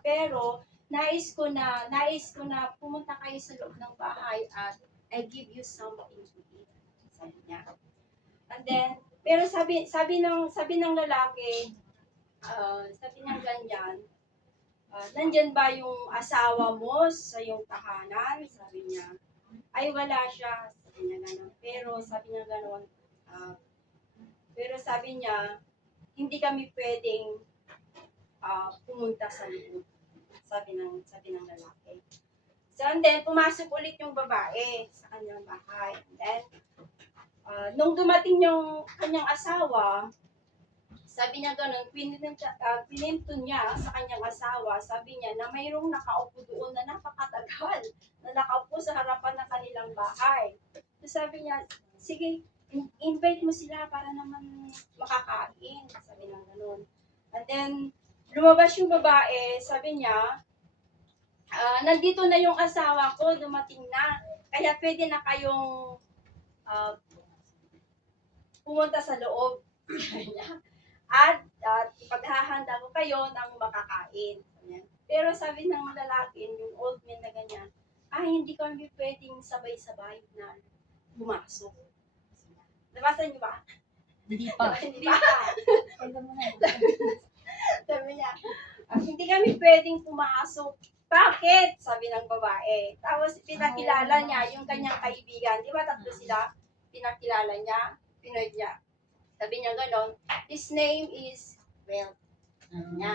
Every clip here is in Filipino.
pero nais ko na pumunta kayo sa loob ng bahay at I give you something to eat. Sabi niya. And then, pero sabi ng lalaki, sabi niya ganyan, nandyan ba yung asawa mo sa iyong tahanan? Sabi niya. Ay, wala siya. Sabi niya gano'n. Pero sabi niya gano'n, pero sabi niya, hindi kami pwedeng pumunta sa loob. Sabi ng lalaki. So, and then, pumasok ulit yung babae sa kanyang bahay. And then, nung dumating yung kanyang asawa, sabi niya ganun, pininto niya sa kanyang asawa, sabi niya na mayroong nakaupo doon na napakatagal, na nakaupo sa harapan ng kanilang bahay. So sabi niya, sige, invite mo sila para naman makakain. Sabi niya ganun. And then, lumabas yung babae, sabi niya, nandito na yung asawa ko, dumating na. Kaya pwede na kayong pumunta sa loob. At ipaghahanda ko kayo ng makakain. Pero sabi ng lalaki, yung old man na ganyan, hindi kami pwedeng sabay-sabay na pumasok. Nabasa niyo ba? Hindi pa. Hindi pa. Sabi niya, hindi kami pwedeng pumasok. Bakit? Sabi ng babae. Tapos pinakilala niya yung kanyang kaibigan. Di ba tatlo sila? Pinakilala niya, Pinoy niya. Sabi niya gano'n, his name is Wealth. Niya.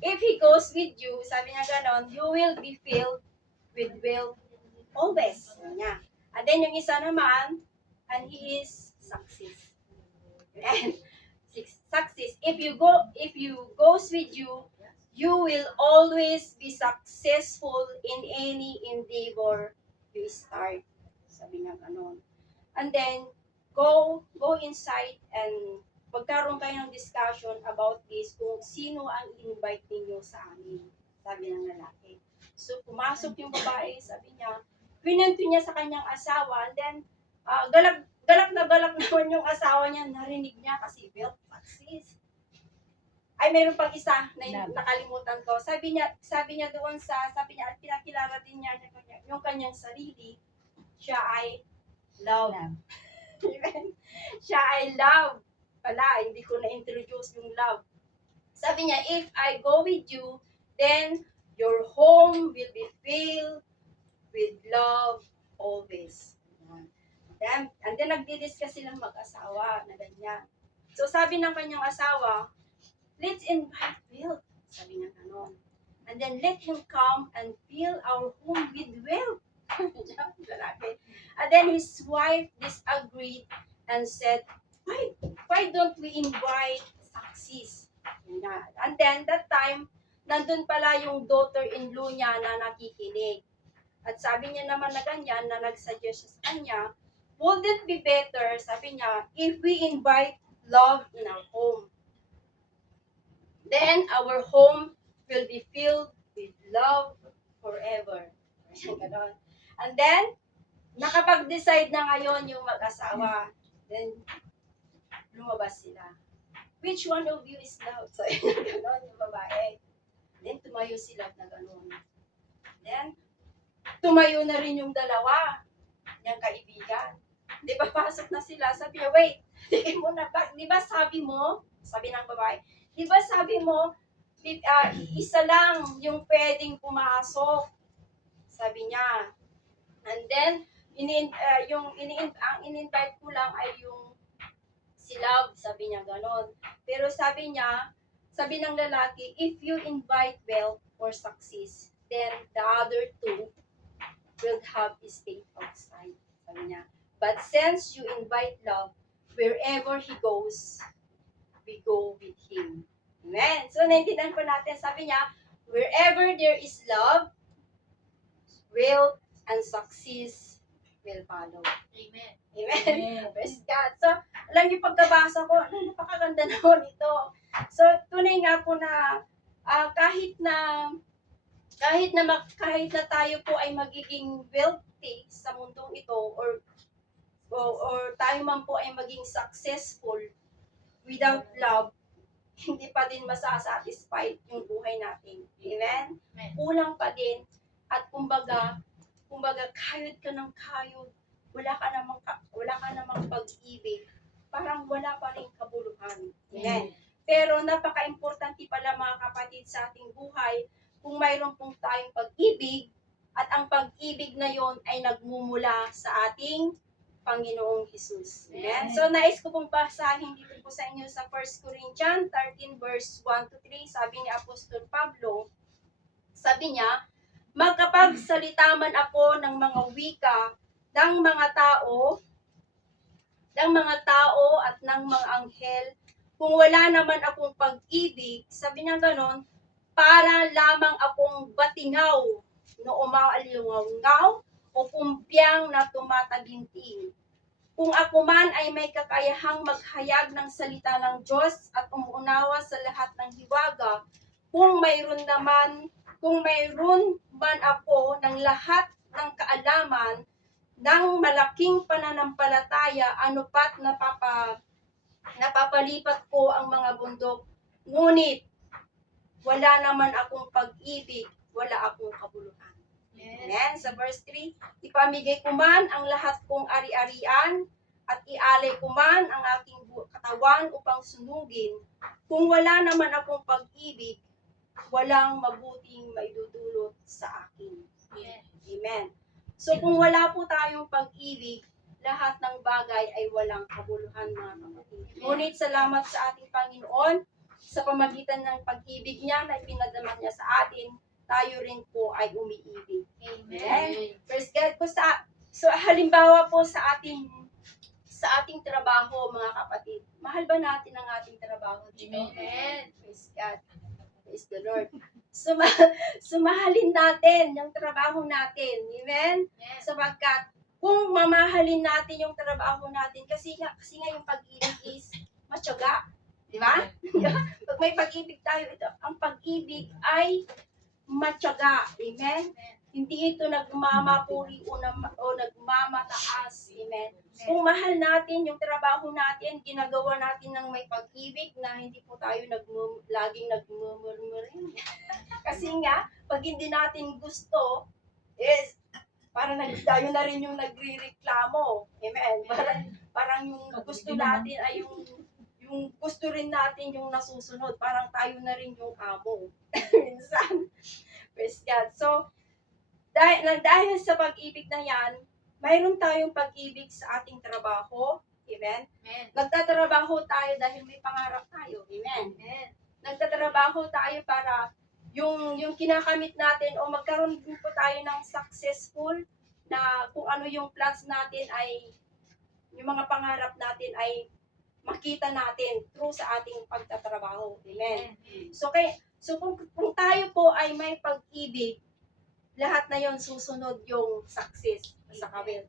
If he goes with you, sabi niya gano'n, you will be filled with wealth always. Niya. And then yung isa naman, and he is success. And success. If you goes with you, you will always be successful in any endeavor you start. Sabi niya gano'n. And then, go inside and pagkaroon kayo ng discussion about this kung sino ang invite ninyo sa amin. Sabi ng lalaki. So, pumasok yung babae, sabi niya, pinento niya sa kanyang asawa, and then, galak naman yung asawa niya, narinig niya kasi belt taxis. Ay, mayroon pang isa na nakalimutan ko. Sabi niya at pinakilala din niya yung kanyang sarili, siya ay love. Siya ay love. Pala, hindi ko na-introduce yung love. Sabi niya, if I go with you, then your home will be filled with love always. And then nagdi-discuss silang mag-asawa na ganyan. So sabi ng kanyang asawa, let's invite Will. Sabi niya ganon. And then let him come and fill our home with wealth. And then his wife disagreed and said, why don't we invite success? And then that time, nandun pala yung daughter-in-law niya na nakikinig. At sabi niya naman na ganyan, na nagsuggest sa kanya, would it be better, sabi niya, if we invite love in our home? Then our home will be filled with love forever. And then, nakapag-decide na ngayon yung mag-asawa. Then, lumabas sila. Which one of you is love? So, gano'n yung babae. Then, tumayo sila na gano'n. Then, tumayo na rin yung dalawa, yung kaibigan. Di ba, pasok na sila. Sabi niya, wait, di ba sabi mo, sabi ng babae, di ba sabi mo, isa lang yung pwedeng pumasok. Sabi niya. And then, ang in-invite ko lang ay yung si Love, sabi niya ganon. Pero sabi niya, sabi ng lalaki, if you invite wealth or success, then the other two will have a state outside. Sabi niya. But since you invite love, wherever he goes, we go with him. Amen. So, naintindihan po natin, sabi niya, wherever there is love, will and success will follow. Amen. Amen. Praise God. So, alam niyo, pagkabasa ko, napakaganda naman ito. So, tunay nga po na kahit na tayo po ay magiging wealthy sa mundong ito or tayo man po ay maging successful without love, hindi pa din masasatisfied yung buhay natin. Amen? Amen. Kulang pa din. At kumbaga kayod ka ng kayod. Wala ka namang pag-ibig. Parang wala pa rin kabuluhan. Amen? Pero napaka-importante pala mga kapatid sa ating buhay kung mayroon pong tayong pag-ibig at ang pag-ibig na yon ay nagmumula sa ating Panginoong Hesus. Amen? So, nais ko pong basahin dito po sa inyo sa 1 Corinthians 13 verse 1 to 3. Sabi ni Apostol Pablo, sabi niya, magkapagsalita man ako ng mga wika ng mga tao at ng mga anghel, kung wala naman akong pag-ibig, sabi niya ganon, para lamang akong batingaw na umaaliwangaw o pumpyang na tumataginting. Kung ako man ay may kakayahang maghayag ng salita ng Diyos at umuunawa sa lahat ng hiwaga, kung mayroon man ako ng lahat ng kaalaman ng malaking pananampalataya, ano pat napapalipat ko ang mga bundok, ngunit wala naman akong pag-ibig, wala akong kabuluhan. Amen. Sa verse 3, ipamigay ko man ang lahat kong ari-arian at ialay ko man ang aking katawan upang sunugin. Kung wala naman akong pag-ibig, walang mabuting maidudulot sa akin. Amen. So kung wala po tayong pag-ibig, lahat ng bagay ay walang kabuluhan mga kapatid. Ngunit salamat sa ating Panginoon, sa pamagitan ng pag-ibig niya na ipinadama niya sa atin, tayo rin po ay umiibig. Amen. Praise God po so halimbawa po sa ating trabaho mga kapatid. Mahal ba natin ang ating trabaho dito? Amen. Praise God. Praise the Lord. Mahalin natin yung trabaho natin. Amen? Yes. Sapagkat kung mamahalin natin yung trabaho natin, kasi nga yung pag-ibig is matyaga. Di ba? Pag may pag-ibig tayo, ang pag-ibig ay matyaga. Amen? Hindi ito nagmamapuri o nagmamataas. Amen? Kung mahal natin yung trabaho natin, ginagawa natin ng may pag-ibig na hindi po tayo laging nagmumurmurin. Kasi nga, pag hindi natin gusto, is parang tayo na rin yung nagre-reklamo. Amen? Parang yung gusto natin ay yung gusto rin natin yung nasusunod. Parang tayo na rin yung amo. Minsan. Praise God. So, dahil sa pag-ibig na yan, mayroon tayong pag-ibig sa ating trabaho. Amen? Amen. Nagtatrabaho tayo dahil may pangarap tayo. Amen? Amen. Nagtatrabaho tayo para yung kinakamit natin o magkaroon din po tayo ng successful na kung ano yung plans natin ay yung mga pangarap natin ay makita natin through sa ating pagtatrabaho. Amen? So kung tayo po ay may pag-ibig, lahat na yon susunod yung success sa kawil.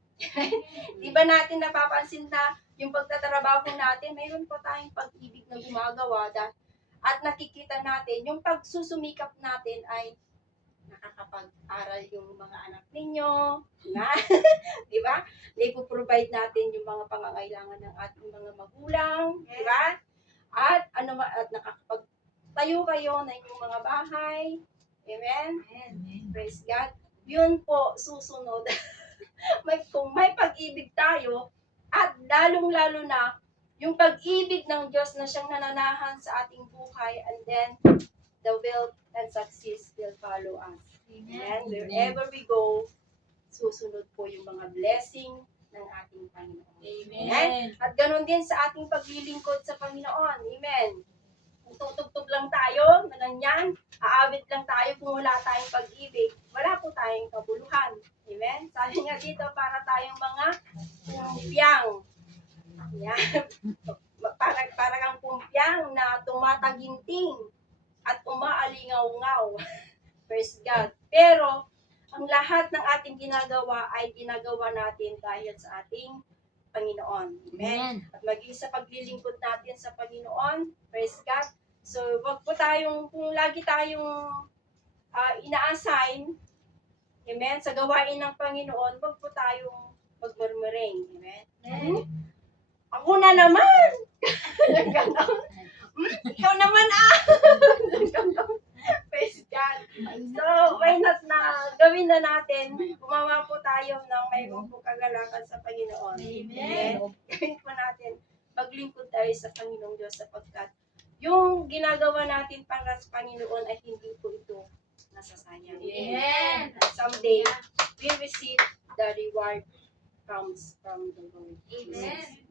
Di ba natin napapansin na yung pagtatrabaho natin, mayroon po tayong pag-ibig na gumagawa at nakikita natin, yung pagsusumikap natin ay nakakapag-aral yung mga anak ninyo, na, di ba? Ipo-provide natin yung mga pangangailangan ng ating mga magulang, di ba? At nakakapagtayo kayo ng inyong mga bahay. Amen? Praise God. Yun po, susunod. Kung may pag-ibig tayo, at lalong-lalo na, yung pag-ibig ng Diyos na siyang nananahan sa ating buhay, and then, the wealth and success will follow us. Amen? Wherever we go, susunod po yung mga blessing ng ating Panginoon. Amen. At ganun din sa ating paglilingkod sa Panginoon. Amen. Kung tutugtog lang tayo na ganyan, aawit lang tayo kung wala tayong pag-ibig, wala po tayong kabuluhan. Amen? Sabi nga dito, para tayong mga pumpyang. Yan. Para kang pumpyang na tumataginting at umaalingaw-ngaw. Praise God. Pero, ang lahat ng ating ginagawa ay ginagawa natin dahil sa ating Panginoon. Amen? At maging sa paglilingkod natin sa Panginoon, praise God. So, wag po tayong, kung lagi tayong ina-assign, amen, sa gawain ng Panginoon, wag po tayong magmurmuring. Amen? Ako na naman! Ikaw naman Praise God. So, why not na gawin na natin, gumawa po tayo ng mayroong po kagalakan sa Panginoon. Amen. Gawin po natin, maglingkod tayo sa Panginoong Diyos sapagkat yung ginagawa natin para sa Panginoon ay hindi po ito nasasayang. Amen. And someday, we receive the reward comes from the Lord. Amen.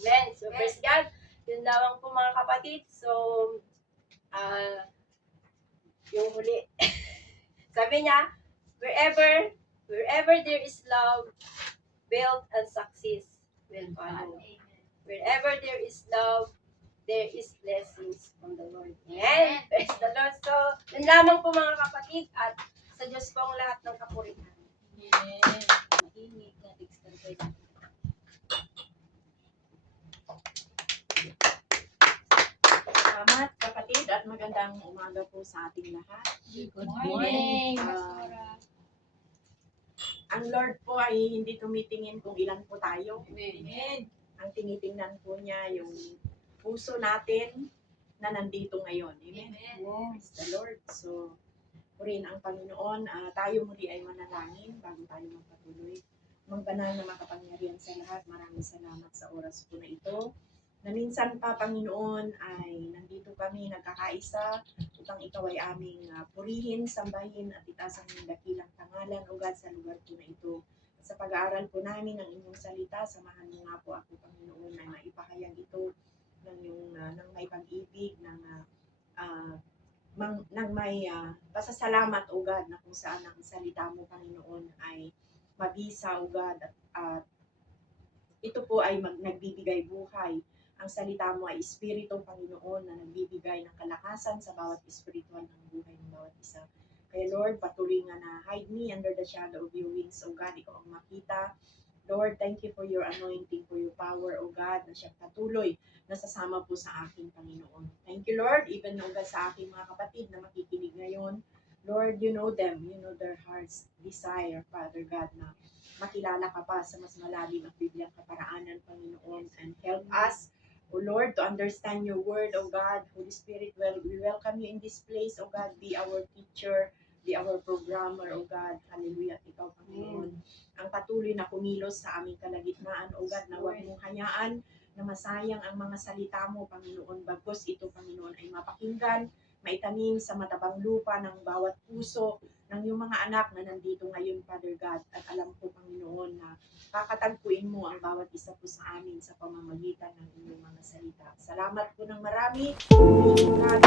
Amen. So, praise God. Yun lamang po mga kapatid. So, yung huli. Sabi niya, wherever there is love, wealth and success will follow. Wherever there is love, there is blessings from the Lord. Amen. Praise the Lord. So, yun lamang po mga kapatid at sa Diyos po ang lahat ng kapurihan. Amen. Mainit na Dexter ko yun. Salamat kapatid at magandang umaga po sa ating lahat. Good morning. Ang Lord po ay hindi tumitingin kung ilan po tayo. Amen. Ang tinitingnan po niya yung puso natin na nandito ngayon. Amen. Praise the Lord. So, purin ang Panginoon. Tayo muli ay manalangin bago tayo magpatuloy. Magbanal na makapangyarihan sa lahat. Maraming salamat sa oras po na ito. Na minsan pa, Panginoon, ay nandito kami nagkakaisa upang ikaw ay aming purihin, sambahin at itaas ang iyong dakilang pangalan, O God, sa lugar po na ito. At sa pag-aaral po namin ng inyong salita, samahan mo nga po ako, Panginoon, na maipahayag ito ng may pag-ibig, ng may pasasalamat, O God, na kung saan ang salita mo, Panginoon, ay mabisa, O God, at ito po ay nagbibigay buhay. Ang salita mo ay Espiritu, Panginoon, na nagbibigay ng kalakasan sa bawat espiritual ng buhay ng bawat isa. Kaya Lord, patuloy nga na hide me under the shadow of your wings, O God, ikaw ang makita. Lord, thank you for your anointing, for your power, O God, na siya patuloy na sasama po sa aking Panginoon. Thank you, Lord, even O God, sa aking mga kapatid na makikinig ngayon. Lord, you know them, you know their heart's desire, Father God, na makilala ka pa sa mas malalim at bibiyang kaparaanan, Panginoon, and help us, O Lord, to understand your word, O God. Holy Spirit, we welcome you in this place, O God. Be our teacher, be our programmer, O God. Hallelujah. At ikaw, Panginoon, ang patuloy na kumilos sa aming kalagitnaan, O God, na huwag mong hayaan na masayang ang mga salita mo, Panginoon. Bagkus ito, Panginoon, ay mapakinggan, maitanim sa matabang lupa ng bawat puso ng iyong mga anak na nandito ngayon, Father God. At alam ko, Panginoon, na kakatagpuin mo ang bawat isa po sa amin sa pamamagitan ng inyong mga salita. Salamat po ng marami. God,